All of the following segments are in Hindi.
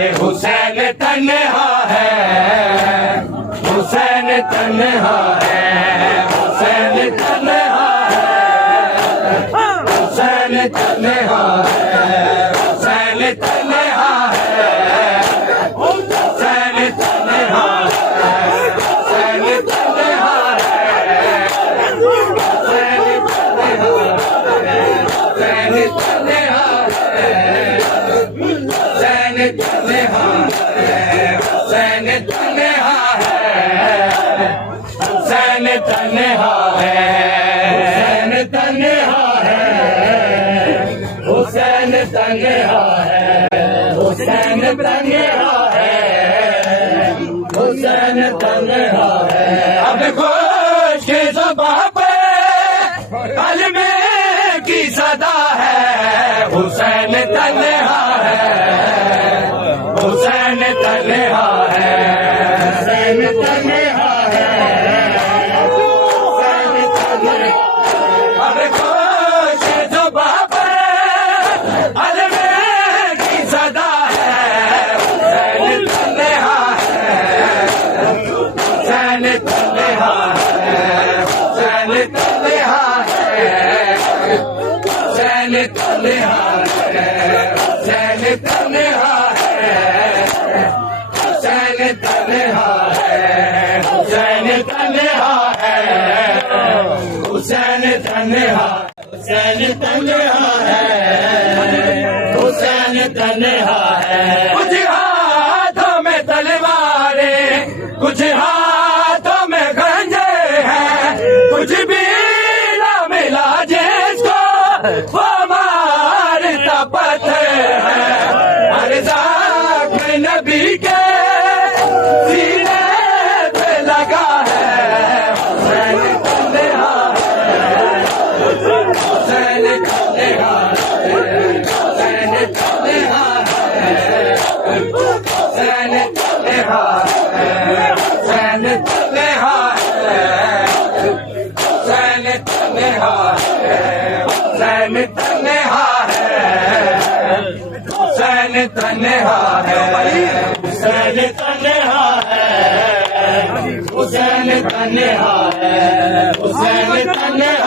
हुसैन तन्हा है, हुसैन तन्हा है, हुसैन तन्हा है, हुसैन तन्हा है, हुसैन तन्हा है, हुसैन तन्हा है, हुसैन तन्हा है, हुसैन तन्हा है, हुसैन तन्हा है, हुसैन तन्हा है, हुसैन तन्हा है, हुसैन तन्हा है, हुसैन तन्हा है, हुसैन तन्हा है, हुसैन तन्हा है। अब खुश के ज़बां पे कलमे की सदा है, हुसैन तन्हा है, हुसैन तन्हा है, हुसैन तन्हा है, हुसैन तन्हा। अब खुश ज़बां पे कलमे की सदा है, हुसैन तन्हा है, हुसैन तन्हा है, हुसैन तन्हा है, हुसैन तन्हा है, हुसैन तन्हा है, हुसैन तन्हा है, हुसैन तन्हा है, हुसैन तन्हा, हुसैन तन्हा है, हुसैन तन्हा है। कुछ हाथों में तलवारें, कुछ हाथों में खंजर है, कुछ भी ना मिला जिसको वो मारता पत्थर है। हर साथ में नबी के सीने पे लगा है, हुसैन तन्हा है, हुसैन तन्हा है, हुसैन तन्हा है, हुसैन तन्हा है, हुसैन तन्हा है, हुसैन तन्हा है, हुसैन तन्हा है, हुसैन तन्हा है, हुसैन तन्हा है, हुसैन तन्हा है, हुसैन तन्हा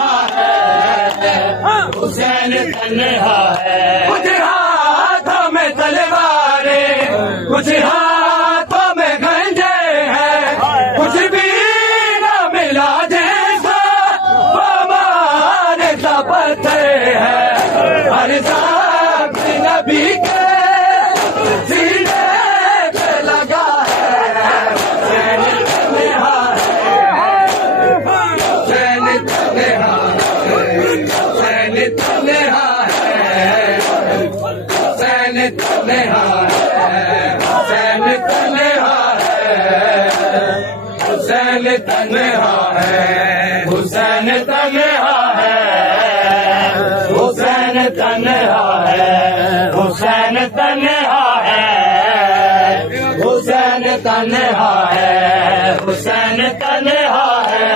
है, हुसैन तन्हा है। कुछ हाथों में तलवारें, कुछ हाथों में खंजर है, कुछ भी ना मिला जैसा वो मारता पत्थर है। हर साथ नबी के सीने पे लगा है, हुसैन तन्हा है, हुसैन तन्हा है, हुसैन तन्हा है, हुसैन तन्हा है, हुसैन तन्हा है, हुसैन तन्हा है, हुसैन तन्हा है, हुसैन तन्हा है, हुसैन तन्हा है, हुसैन तन्हा है, हुसैन तन्हा है,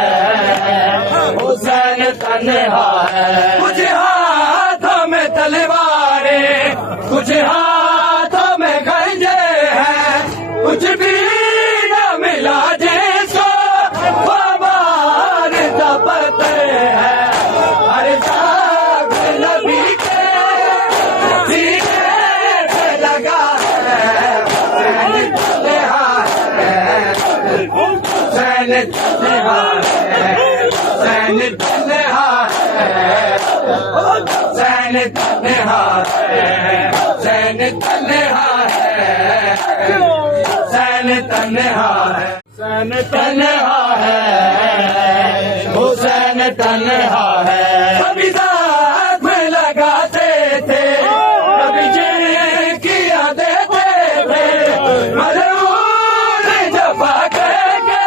हुसैन तन्हा है। कुछ हाथों में तलवारें, कुछ हाथों में खंजर है, कुछ भी ना मिला जिसको वो मारता पत्थर है। हर साथ नबी के सीने पे लगा है, हुसैन तन्हा है, हुसैन तन्हा है, हुसैन तन्हा है, हुसैन तन्हा है, हुसैन तन्हा है, हुसैन तन्हा है, हुसैन तन्हा है, हुसैन तन्हा है। कभी साथ में लगाते थे, कभी जिनकी देते थे, मजबूर जफा करके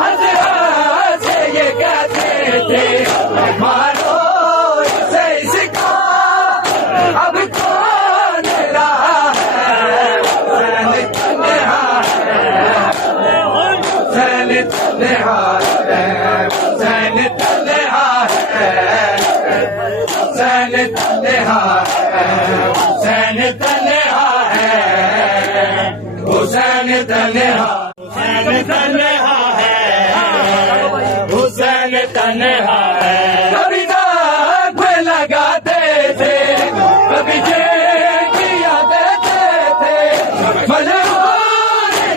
हंस हंस ये कहते थे, मारो इसे इसका अब कौन रहा है, हुसैन तन्हा है, हुसैन तन्हा है, हुसैन तन्हा है, हुसैन तन्हा है, हुसैन तन्हा है, हुसैन तन्हा, हुसैन तन्हा है, हुसैन तन्हा है। कभी दाग पे लगाते थे, कभी जेल किया देते थे, भले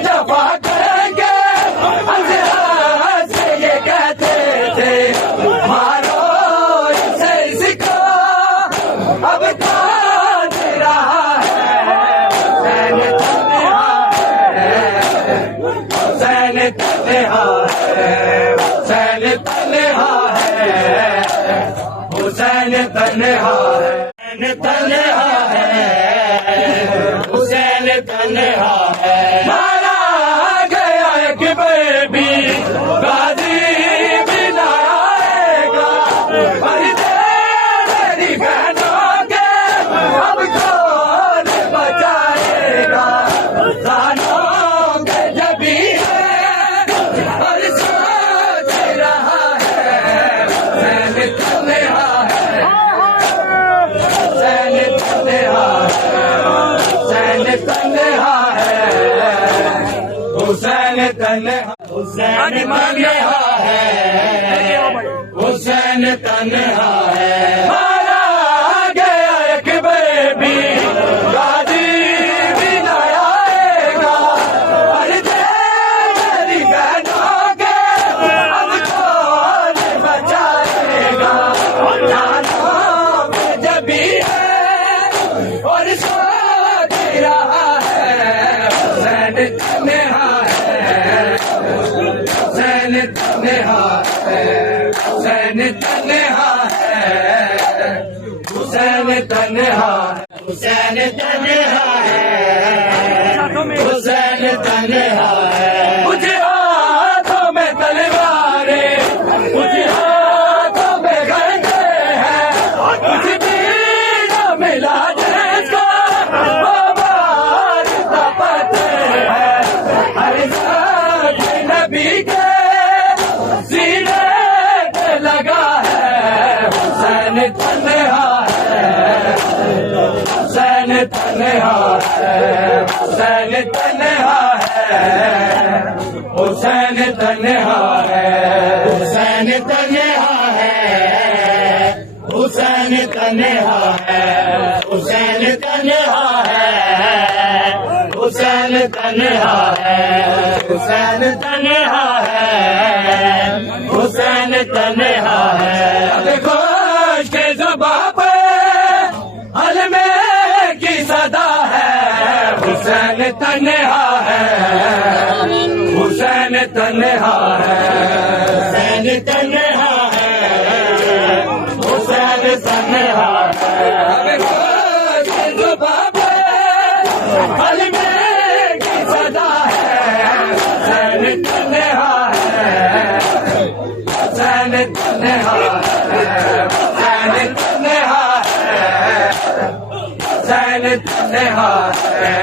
जफा करेंगे हंस से ये कहते थे, मारो इसे इसको अब काट रहा है। हुसैन तन्हा है, हुसैन तन्हा है, हुसैन तन्हा है, हुसैन तन्हा है, हुसैन तन्हा है। मारा गया एक बेबी गाजी भी ना आएगा, पर तेरी बहनों के अब कौन बचाएगा। जानों के जबी है और सोच रहा है, हुसैन तन्हा है, हुसैन तन्हा है, हुसैन तन्हा है, हुसैन तन्हा, हुसैन तन्हा है, हुसैन तन्हा है। मारा गया एक बेबी गाजी भी ना आएगा, पर तेरी बहनों के अब कौन बचाएगा। जानों के जबी है और सोच रहा है, हुसैन तन्हा है, हुसैन तन्हा है, हुसैन तन्हा है, हुसैन तन्हा, हुसैन तन्हा है, हुसैन तन्हा है। कुछ हाथों में तलवारें, कुछ हाथों में गंदे हैं, कुछ तीरों में लाजें का वो मारता पत्थर है। हर जात नबी के सीने पे लगा है, हुसैन तन्हा है, हुसैन तन्हा है, हुसैन तन्हा है, हुसैन तन्हा है, हुसैन तन्हा है, हुसैन तन्हा है, हुसैन तन्हा है, हुसैन तन्हा है, हुसैन तन्हा है, हुसैन तन्हा है। देखो के ज़ुबां पे हलमे की सदा है, हुसैन तन्हा है, हुसैन तन्हा है, हुसैन तन्हा है, हुसैन तन्हा है। देखो के ज़ुबां पे हलमे की सदा है, हुसैन तन्हा है, हुसैन तन्हा है, हुसैन तन्हा है, हुसैन तन्हा है।